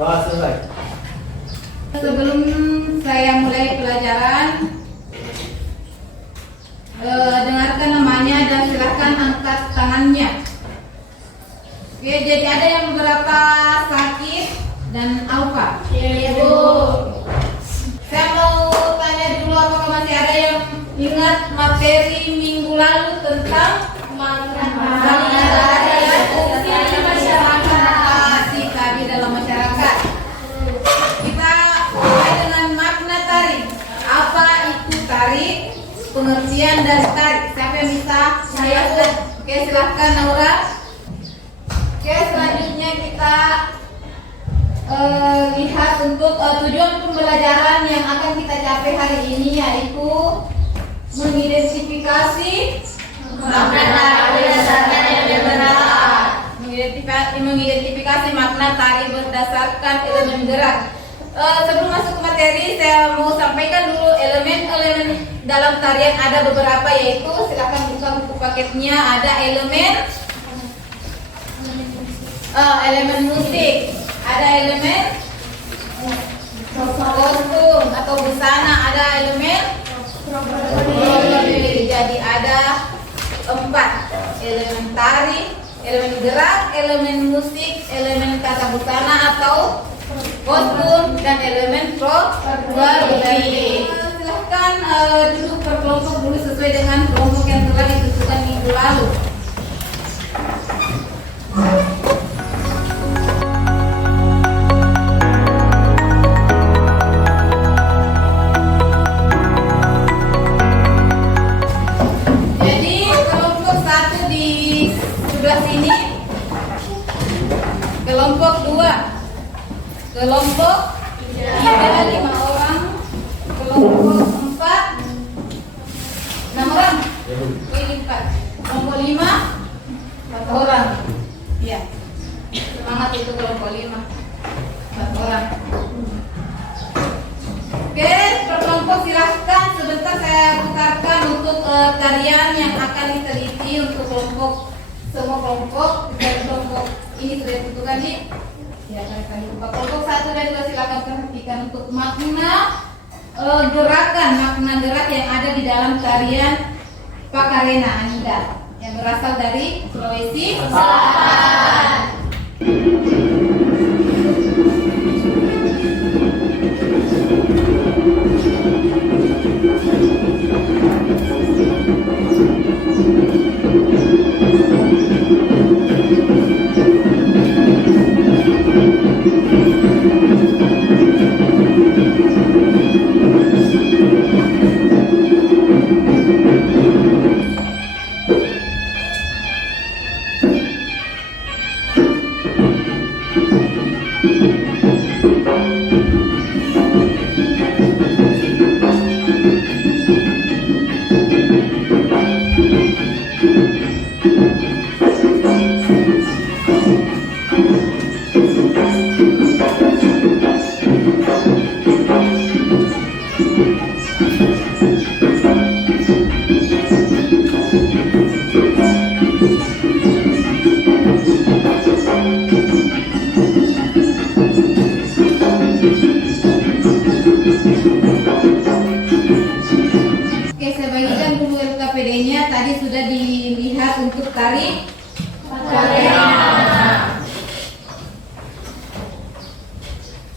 selesai. Sebelum saya mulai pelajaran, dengarkan namanya dan silahkan angkat tangannya. Oke, jadi ada yang beberapa sakit dan apa? Iya, Bu. Saya mau tanya dulu, apakah masih ada yang ingat materi minggu lalu tentang fungsi masyarakat tadi dalam masyarakat? Kita mulai dengan makna tarik. Apa itu tarik? Pengertian dari tarik. Siapa yang bisa? Saya. Oke, silahkan Naura. Oke, selanjutnya kita lihat untuk tujuan pembelajaran yang akan kita capai hari ini, yaitu mengidentifikasi makna tari berdasarkan elemen gerak. Mengidentifikasi makna tari berdasarkan elemen gerak. Sebelum masuk ke materi, saya mau sampaikan dulu elemen-elemen dalam tarian. Ada beberapa, yaitu silakan buka buku paketnya. Ada elemen musik, ada elemen kostum atau busana, ada elemen jadi ada 4 elemen tari, elemen gerak, elemen musik, elemen tata busana atau kostum, dan elemen produksi. Silahkan duduk berkelompok dulu sesuai dengan kelompok yang telah ditentukan minggu lalu. Kelompok 2, kelompok 3, 5 orang, kelompok 4, 6 orang, pilih 4, kelompok 5, 4 orang. Ya, semangat itu kelompok 5, 4 orang. Oke, per kelompok silahkan sebentar saya putarkan untuk tarian yang akan diteliti untuk semua kelompok. Dari kelompok ini sudah ditentukan nih. Ya, kali lupa. Kelompok 1 dan 2 silakan perhatikan untuk makna gerakan, makna gerak yang ada di dalam tarian Pakarena Anda yang berasal dari Sulawesi Selatan. Tadi sudah dilihat untuk tari Pakarena.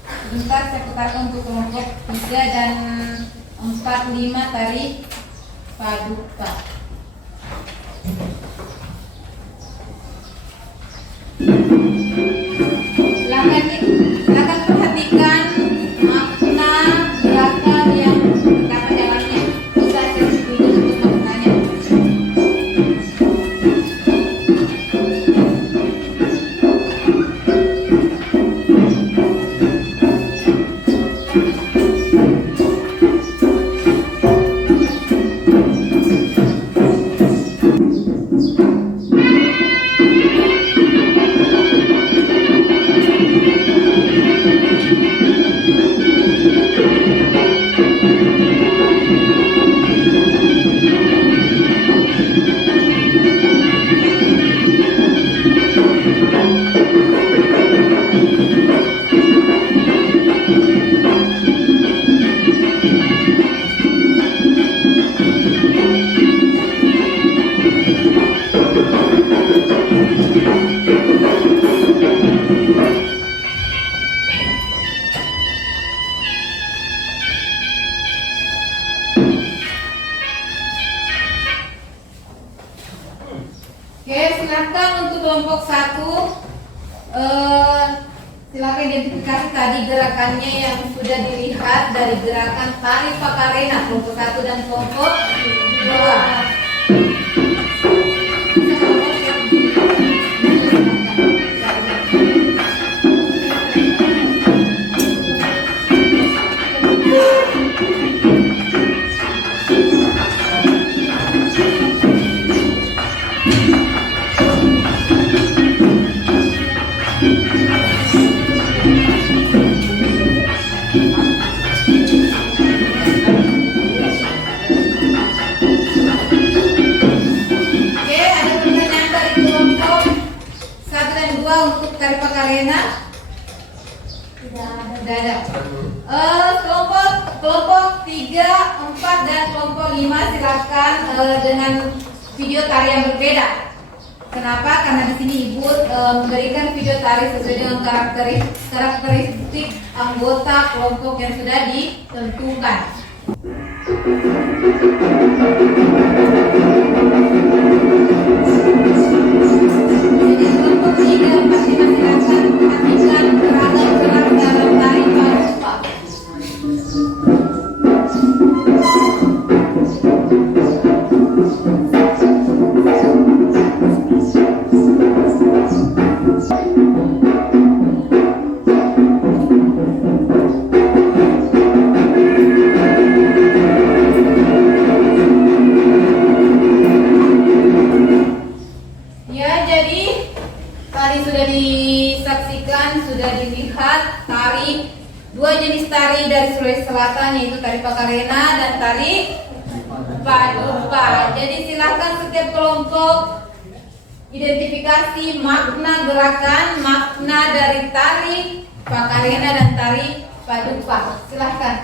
Sebentar saya putarkan untuk kelompok 3 dan 4, 5 tari Paduka. Silakan perhatikan makna gerakan yang terdapat dalamnya. Bisa saya tunjuk untuk maknanya. kelompok 1, silakan identifikasi tadi gerakannya yang sudah dilihat dari gerakan tari Pakarena kelompok 1 dan kelompok 2. Untuk tari Pakarena tidak ada. Kelompok 3, 4 dan kelompok 5 silakan dengan video tari yang berbeda. Kenapa? Karena di sini Ibu memberikan video tari sesuai dengan karakteristik anggota kelompok yang sudah ditentukan. Jadi kelompok 3 silakan perhatikan gerak-gerak dalam tari Paduka. Sudah disaksikan, sudah dilihat tari, dua jenis tari dari Sulawesi Selatan, yaitu tari Pakarena dan tari Paduka. Jadi silakan setiap kelompok identifikasi makna gerakan, makna dari tari Pakarena dan tari Paduka. Silakan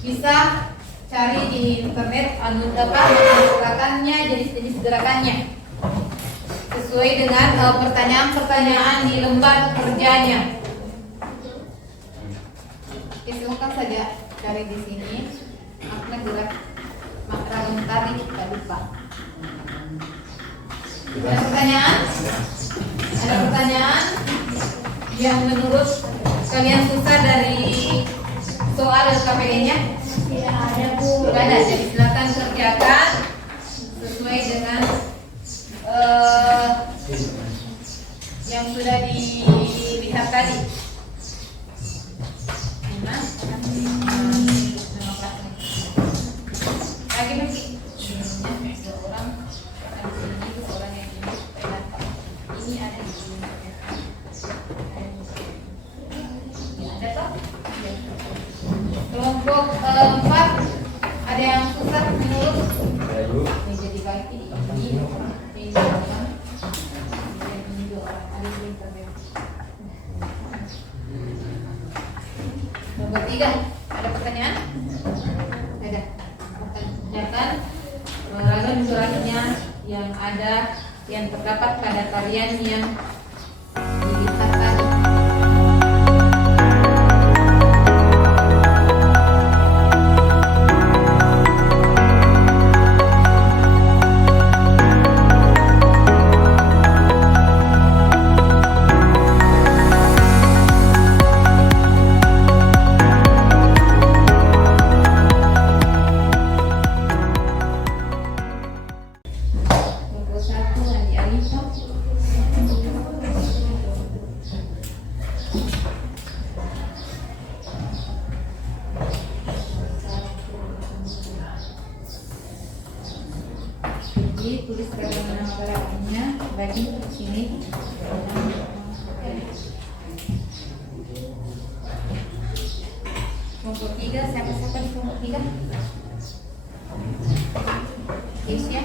bisa cari di internet gerakannya, jenis-jenis gerakannya sesuai dengan pertanyaan-pertanyaan di lembar kerjanya. Oke, silakan saja cari di sini makna gerak, makna tari Paduka. Ada pertanyaan? Ada pertanyaan yang menurut kalian susah dari soal LKPD-nya? Tidak ada, Bu. Tidak ada. Jadi silakan kerjakan sesuai dengan yang sudah dilihat tadi. Kelompok 4 ada yang susah menurut? Ini jadi baik ini. Nomor 3, ada pertanyaan? Ada. Tanyakan ragam suratnya yang ada yang terdapat pada tarian yang dilihat tadi. Tulis nama gerakannya bagi sini. Kelompok 3, siapa di kelompok 3? Keisha.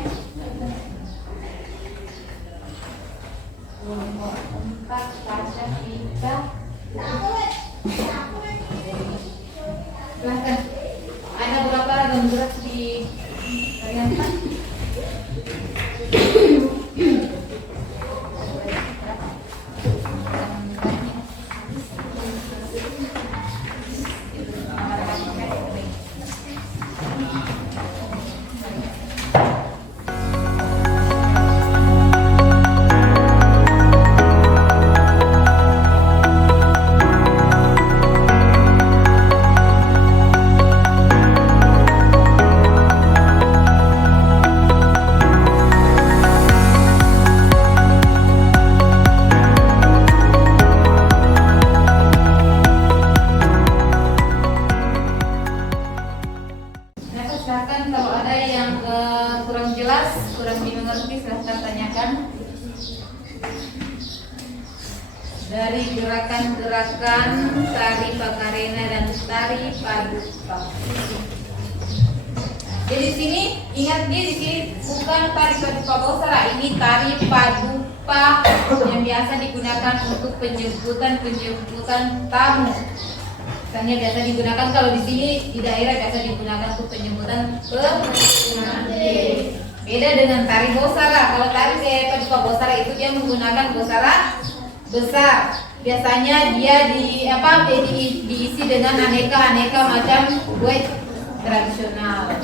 Kelompok 4, Tasha, Vita. Silahkan. Ada berapa ragam gerak di tarian? gerakan tari Pakarena dan tari Paduka. Jadi di sini ingat di sini bukan tari Paduka Bosara, ini tari Paduka yang biasa digunakan untuk penjemputan tamu. Misalnya biasa digunakan kalau di sini di daerah biasa digunakan untuk penjemputan pengantin. Beda dengan tari Bosara. Kalau tari Paduka Bosara itu dia menggunakan Bosara besar. Biasanya dia diisi dengan aneka macam kue tradisional.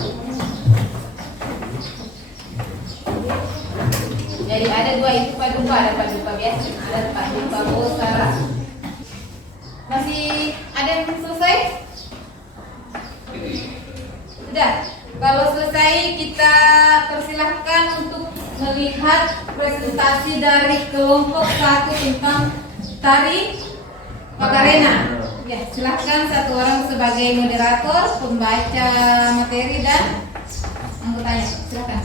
Jadi ada dua itu Paduka, ada Paduka biasa, ada Paduka Bosara. Masih ada yang selesai? Sudah. Kalau selesai kita persilahkan untuk melihat presentasi dari kelompok 1 tentang tari Pakarena. Ya, silahkan satu orang sebagai moderator, pembaca materi dan anggotanya. Silahkan.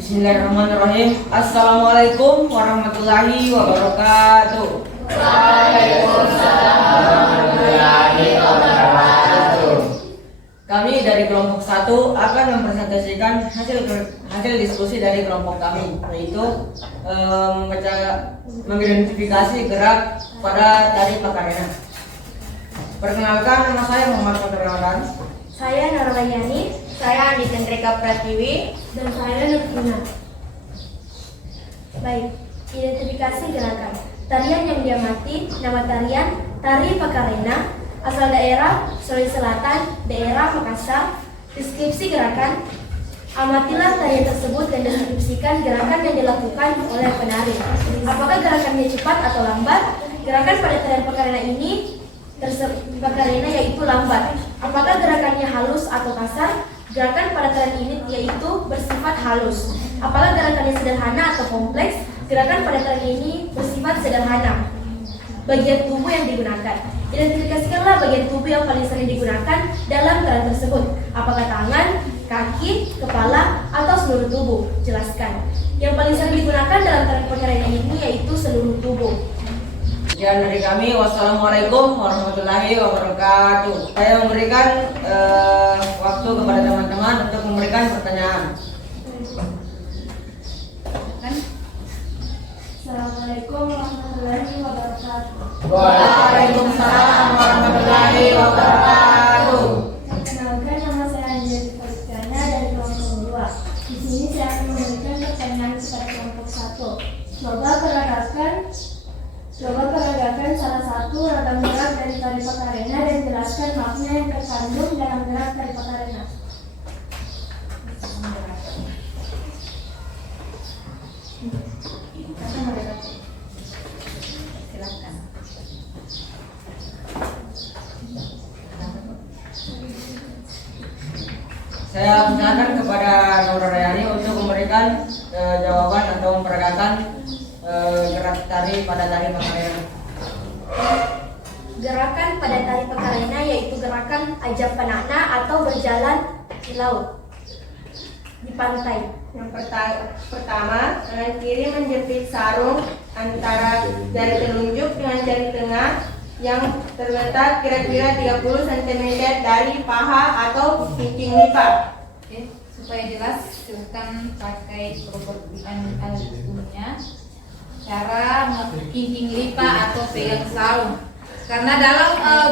Bismillahirrahmanirrahim. Assalamualaikum warahmatullahi wabarakatuh. Waalaikumsalam warahmatullahi wabarakatuh. Kami dari kelompok 1 akan mempresentasikan hasil diskusi dari kelompok kami, yaitu mengidentifikasi gerak pada tari Pakarena. Perkenalkan, nama saya Muhammad Fatur Ramadan. Saya Narlayani, Saya Andi Cendrika Pratiwi. dan saya Nurkina. Baik, identifikasi gerakan. Tarian yang diamati, nama tarian Tari Pakarena, asal daerah Sulawesi Selatan, daerah Makassar. Deskripsi gerakan. Amatilah tarian tersebut dan deskripsikan gerakan yang dilakukan oleh penari. Apakah gerakannya cepat atau lambat? Gerakan pada tarian Pakarena ini Pakarena yaitu lambat. Apakah gerakannya halus atau kasar? Gerakan pada tarian ini yaitu bersifat halus. Apakah gerakannya sederhana atau kompleks? Gerakan pada tarian ini bersifat sederhana. Bagian tubuh yang digunakan. Identifikasikanlah bagian tubuh yang paling sering digunakan dalam tarian tersebut. Apakah tangan, kaki, kepala, atau seluruh tubuh? Jelaskan. Yang paling sering digunakan dalam tarian Pakarena ini yaitu seluruh tubuh. Sekian dari kami. Wassalamualaikum warahmatullahi wabarakatuh. Saya memberikan waktu kepada teman-teman untuk memberikan pertanyaan. Assalamualaikum warahmatullahi wabarakatuh. Waalaikumsalam warahmatullahi wabarakatuh. Perkenalkan, nama saya Anjali Farizkana dari kelompok 2. Di sini saya akan memberikan pertanyaan kepada kelompok 1. Coba peragakan salah satu ragam gerak dari tari Pakarena dan jelaskan makna yang terkandung dalam gerak tari Pakarena. Silahkan. Saya persilakan kepada Nur Rayani untuk memberikan jawaban atau memperagakan gerak tari pada tari Pakarena. Gerakan pada tari Pakarena yaitu gerakan ajab panakna atau berjalan di laut, di pantai. Yang pertama, tangan kiri menjepit sarung antara jari telunjuk dengan jari tengah yang terletak kira-kira 30 cm dari paha atau pincing lipat. Oke, supaya jelas silahkan pakai kerobokan alatnya. Cara mengkincing lipa atau pegang sarung. Karena dalam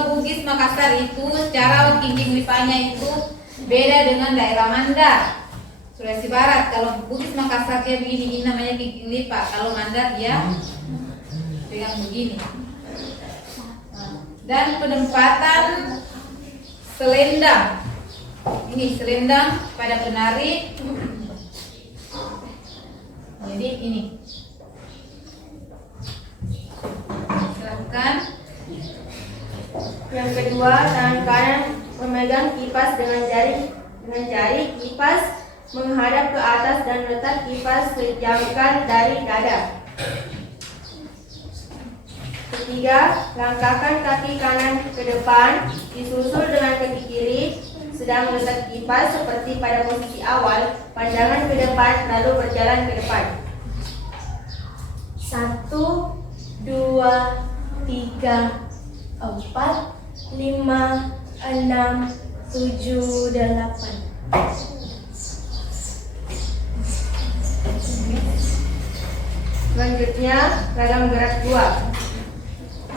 Bugis Makassar itu cara kincing lipanya itu beda dengan daerah Mandar, Sulawesi Barat. Kalau Bugis Makassar dia begini, ini namanya kincing lipa. Kalau Mandar dia pegang begini. Dan penempatan selendang. Ini selendang pada penari. Jadi ini. Silakan. Yang kedua, tangan kanan memegang kipas dengan jari kipas menghadap ke atas dan letak kipas sejangkar dari dada. Ketiga, langkahkan kaki kanan ke depan, disusul dengan kaki kiri, sedang meletak kipas seperti pada posisi awal, pandangan ke depan lalu berjalan ke depan. 1, 2, 3, 4, 5, 6, 7, 8. Selanjutnya ragam gerak 2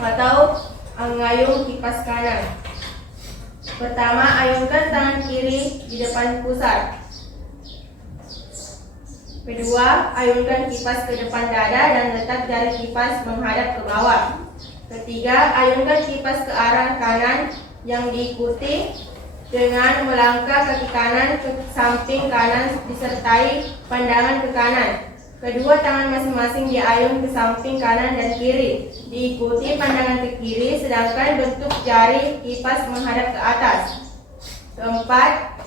atau mengayung kipas kanan. Pertama, ayunkan tangan kiri di depan pusar. Kedua, ayunkan kipas ke depan dada dan letak jari kipas menghadap ke bawah. Ketiga, ayunkan kipas ke arah kanan yang diikuti dengan melangkah kaki kanan ke samping kanan disertai pandangan ke kanan. Kedua tangan masing-masing diayun ke samping kanan dan kiri, diikuti pandangan ke kiri, sedangkan bentuk jari kipas menghadap ke atas. Keempat,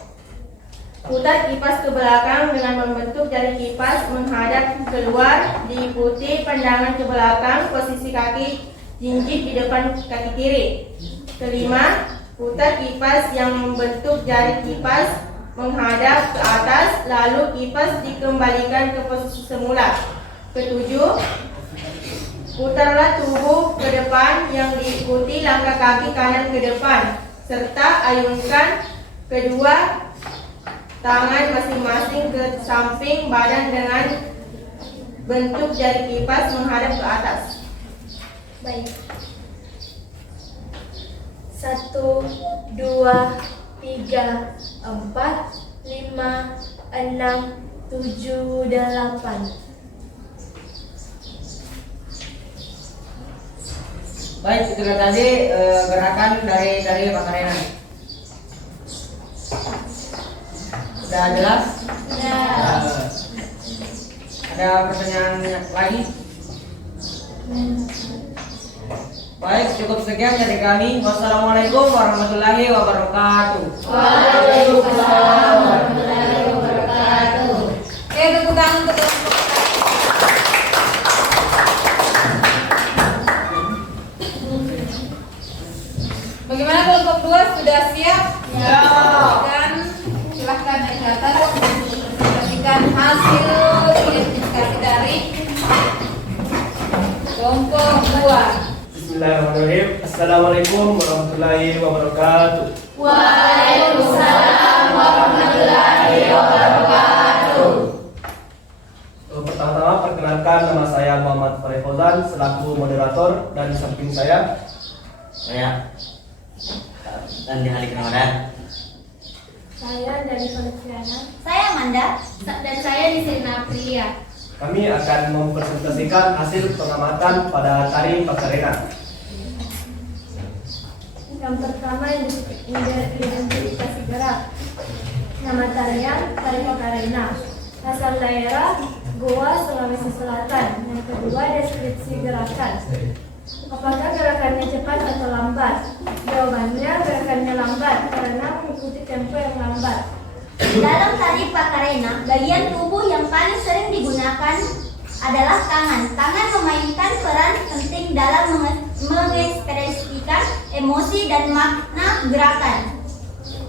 putar kipas ke belakang dengan membentuk jari kipas menghadap keluar, diikuti pandangan ke belakang, posisi kaki jinjit di depan kaki kiri. Kelima, putar kipas yang membentuk jari kipas menghadap ke atas, lalu kipas dikembalikan ke posisi semula. Ketujuh, putarlah tubuh ke depan yang diikuti langkah kaki kanan ke depan, serta ayunkan kedua tangan masing-masing ke samping badan dengan bentuk jari kipas menghadap ke atas. Baik. 1, 2, 3, 4, 5, 6, 7, 8. Baik, itu tadi gerakan dari Makarena. Sudah jelas? Ada pertanyaan lagi? Baik, cukup sekian dari kami. Wassalamualaikum warahmatullahi wabarakatuh. Waalaikumsalam warahmatullahi wabarakatuh. Tepuk tangan untuk kelompok. Bagaimana kelompok 2 sudah siap? Ya. Dan silahkan naik ke atas mempresentasikan hasil identifikasi dari kelompok 2. Bismillahirrahmanirrahim. Assalamualaikum warahmatullahi wabarakatuh. Waalaikumsalam warahmatullahi wabarakatuh. Pertama-tama perkenalkan, nama saya Muhammad Farid Fauzan selaku moderator, dan di samping saya dan di hari Ramadan. Saya dari Feliciana. Saya Amanda dan saya Nisrina Aprilia. kami akan mempresentasikan hasil pengamatan pada tari Makarena. Yang pertama identifikasi gerak. Nama tarian Tari Makarena. Asal daerah Goa, Sulawesi Selatan. Yang kedua, deskripsi gerakan. Apakah gerakannya cepat atau lambat? Jawabannya gerakannya lambat karena mengikuti tempo yang lambat. Dalam tari Makarena, bagian tubuh yang paling sering digunakan adalah tangan. Tangan memainkan peran penting dalam mengekspresikan emosi dan makna gerakan.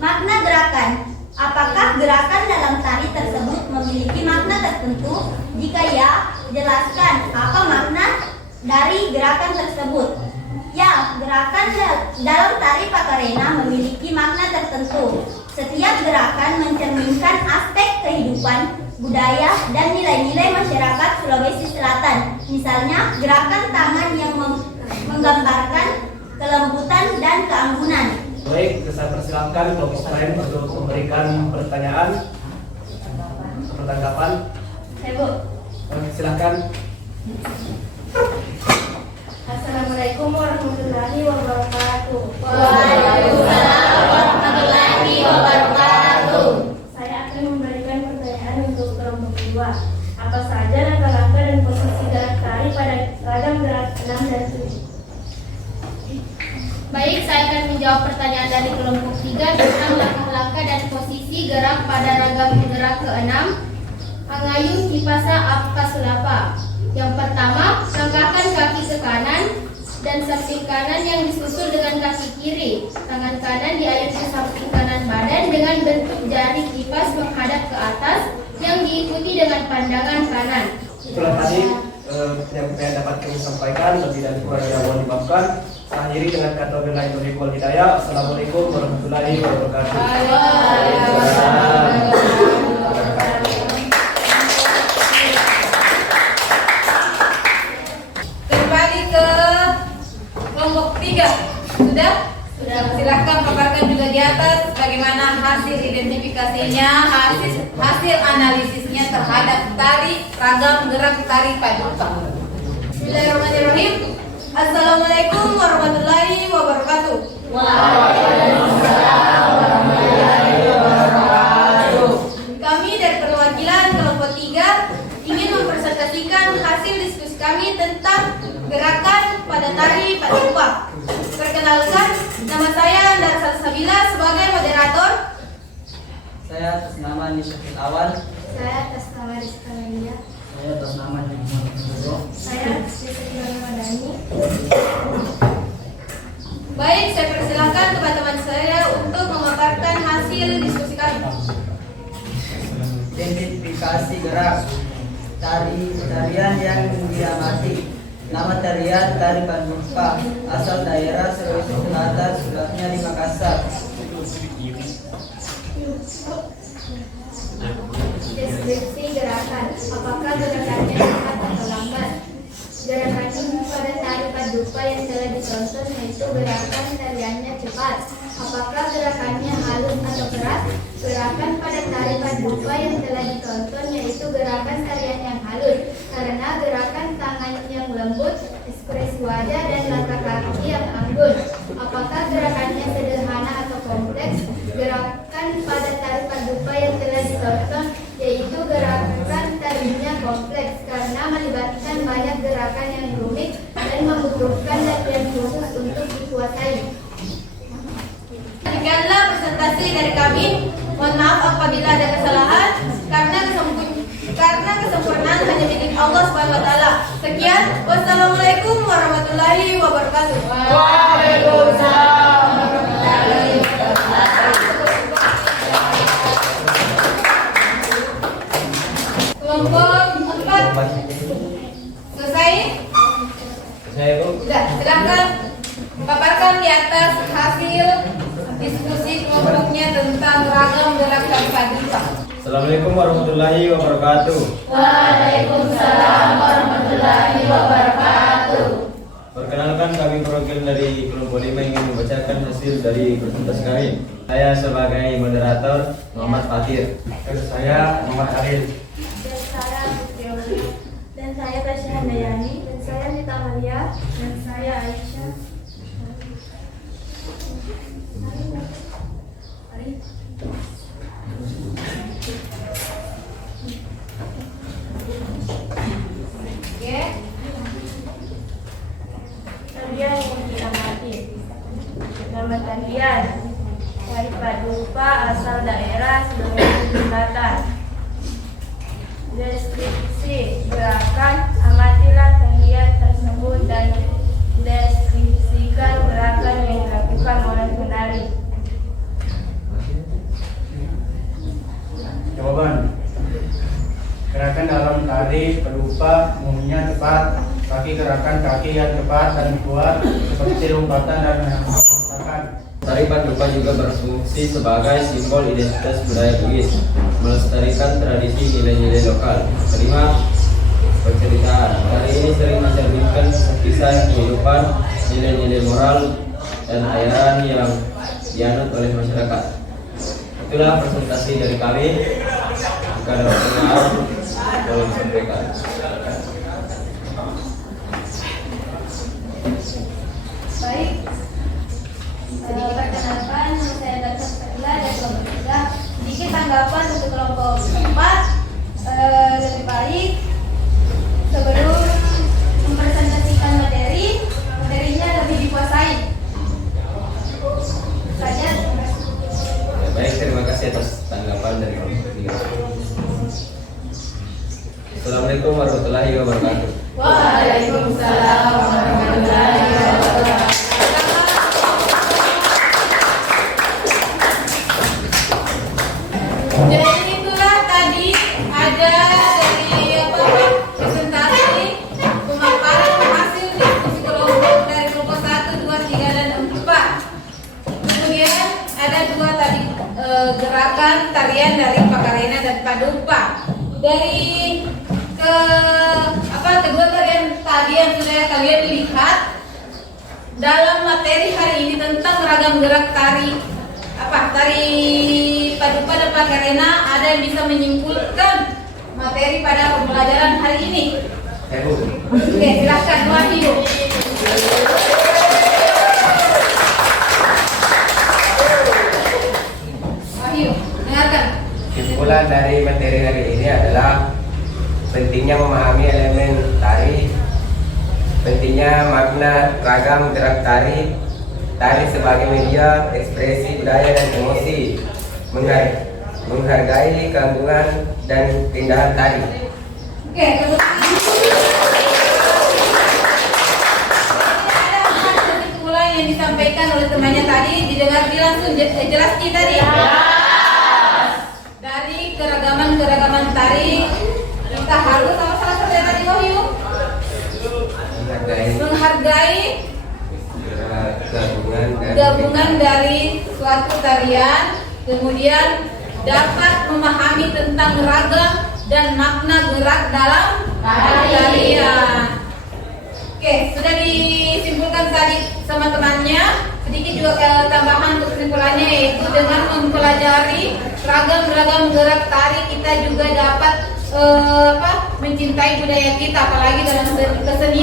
Makna gerakan. Apakah gerakan dalam tari tersebut memiliki makna tertentu? Jika ya, jelaskan apa makna dari gerakan tersebut. Ya, gerakan dalam tari Makarena memiliki makna tertentu. Setiap gerakan mencerminkan aspek kehidupan, budaya, dan nilai-nilai masyarakat Sulawesi Selatan. Misalnya, gerakan tangan yang menggambarkan kelembutan dan keanggunan. Baik, saya persilakan kelompok lain untuk memberikan pertanyaan atau tanggapan. Bu. Silakan. Assalamualaikum warahmatullahi wabarakatuh. Waalaikumsalam warahmatullahi wabarakatuh. Saya akan memberikan pertanyaan untuk kelompok 2. Apa saja langkah-langkah dan posisi gerak tari pada ragam gerak 6 dan 7? Baik, saya akan menjawab pertanyaan dari kelompok 3 tentang langkah-langkah dan posisi gerak pada ragam gerak ke-6. Angayun kipasa apa sulapa. Yang pertama, langkahkan kaki ke kanan dan samping kanan yang disusul dengan kaki kiri. Tangan kanan diayun ke samping kanan badan dengan bentuk jari kipas menghadap ke atas yang diikuti dengan pandangan kanan. Itulah tadi yang dapat kami sampaikan. Lebih dan kurang yang mohon dimaafkan. Saya akhiri dengan kata billahi taufiq wal hidayah. Assalamualaikum warahmatullahi wabarakatuh. Kembali ke kelompok 3. Sudah? Silakan paparkan juga di atas bagaimana hasil identifikasinya, hasil analisisnya terhadap tari ragam gerak tari paduka. Bismillahirrahmanirrahim. Assalamualaikum warahmatullahi wabarakatuh. Kami dari perwakilan kelompok 3 ingin mempresentasikan hasil diskusi kami tentang gerakan pada tari paduka. Perkenalkan, nama saya Andar Salsabila sebagai moderator. Saya atas nama Nisyatul Awal. Saya atas nama Rizka Melia. Saya atas nama Muhammad Nurul. Saya Rizka Ramadhani. Baik, saya persilakan teman-teman saya untuk memaparkan hasil diskusi kami. Identifikasi gerak tarian yang diamati. Nama tarian tari paduka, asal daerah Sulawesi Selatan, sebabnya di Makassar. Deskripsi gerakan. Apakah gerakannya cepat atau lambat? Gerakan pada tari paduka yang telah ditonton yaitu gerakan tariannya cepat. Apakah gerakannya halus atau keras? Gerakan pada tari paduka yang telah ditonton yaitu gerakan tarian yang halus, karena gerakan tangan yang lembut, ekspresi wajah dan langkah kaki yang anggun. Apakah gerakannya sederhana atau kompleks? Gerakan pada tari paduka yang telah ditonton yaitu gerakan tarinya kompleks, karena melibatkan banyak gerakan yang rumit dan membutuhkan latihan khusus untuk dikuasai. Demikianlah presentasi dari kami. Mohon maaf apabila ada kesalahan, karena kesempurnaan hanya milik Allah Subhanahu wa taala. Sekian, wassalamualaikum warahmatullahi wabarakatuh. Waalaikumsalam warahmatullahi wabarakatuh. Kelompok 4 selesai? Sudah, silakan paparkan di atas hasil diskusi kelompoknya tentang ragam gerak tari paduka. Assalamualaikum warahmatullahi wabarakatuh. Waalaikumsalam warahmatullahi wabarakatuh. Perkenalkan, kami perwakilan dari kelompok 5 ingin membacakan hasil dari presentasi kami. Saya sebagai moderator Muhammad Fatir. Dan saya Muhammad Aril. Dan saya Putri. Dan saya Tasya Handayani. Dan saya Nita Maria. Dan saya Aisyah. Oke. Tarian yang diamati. Nama tarian tari paduka asal daerah Sulawesi Selatan. Deskripsi gerakan. Amatilah tarian tersebut dan deskripsikan gerakan yang dilakukan oleh penari. Jawaban. Gerakan dalam tari paduka umumnya tepat. Gerakan kaki yang tepat dan kuat seperti lompatan dan hentakan. Tari paduka juga berfungsi sebagai simbol identitas budaya Bugis, melestarikan tradisi nilai-nilai lokal. Kelima, penceritaan. Tari ini sering mencerminkan kisah kehidupan, nilai-nilai moral, dan ajaran yang dianut oleh masyarakat. Itulah presentasi dari kami. Jika ada pertanyaan, boleh disampaikan. Baik. Perkenalkan, saya Dr. Stella dari kelompok 3. Sedikit tanggapan untuk kelompok 4. Lebih baik sebelum mempresentasikan materinya lebih dikuasai. Saja. Baik, terima kasih atas tanggapan dari kelompok 3. Assalamualaikum warahmatullahi wabarakatuh. Waalaikumsalam warahmatullahi wabarakatuh. Jadi itulah tadi dari kedua tarian tadi yang sudah kalian lihat dalam materi hari ini tentang ragam gerak tari paduka dan pakarena, ada yang bisa menyimpulkan materi pada pembelajaran hari ini? Oke, silahkan Wahyu. Wahyu, dengarkan. Kesimpulan dari materi hari ini adalah pentingnya memahami elemen tari, pentingnya makna ragam gerak tari, tari sebagai media ekspresi budaya dan emosi, menghargai kandungan dan keindahan tari. Oke, kesimpulan yang disampaikan oleh temannya tadi didengar langsung jelas kita tadi. Dari keragaman tari kita harus sama-sama seperti tadi Wahyu menghargai gabungan dari suatu tarian, kemudian dapat memahami tentang ragam dan makna gerak dalam tarian. Oke, sudah disimpulkan tadi sama temannya. Sedikit juga tambahan untuk kesimpulannya, yaitu dengan mempelajari ragam gerak tari kita juga dapat mencintai budaya kita, apalagi dalam kesenian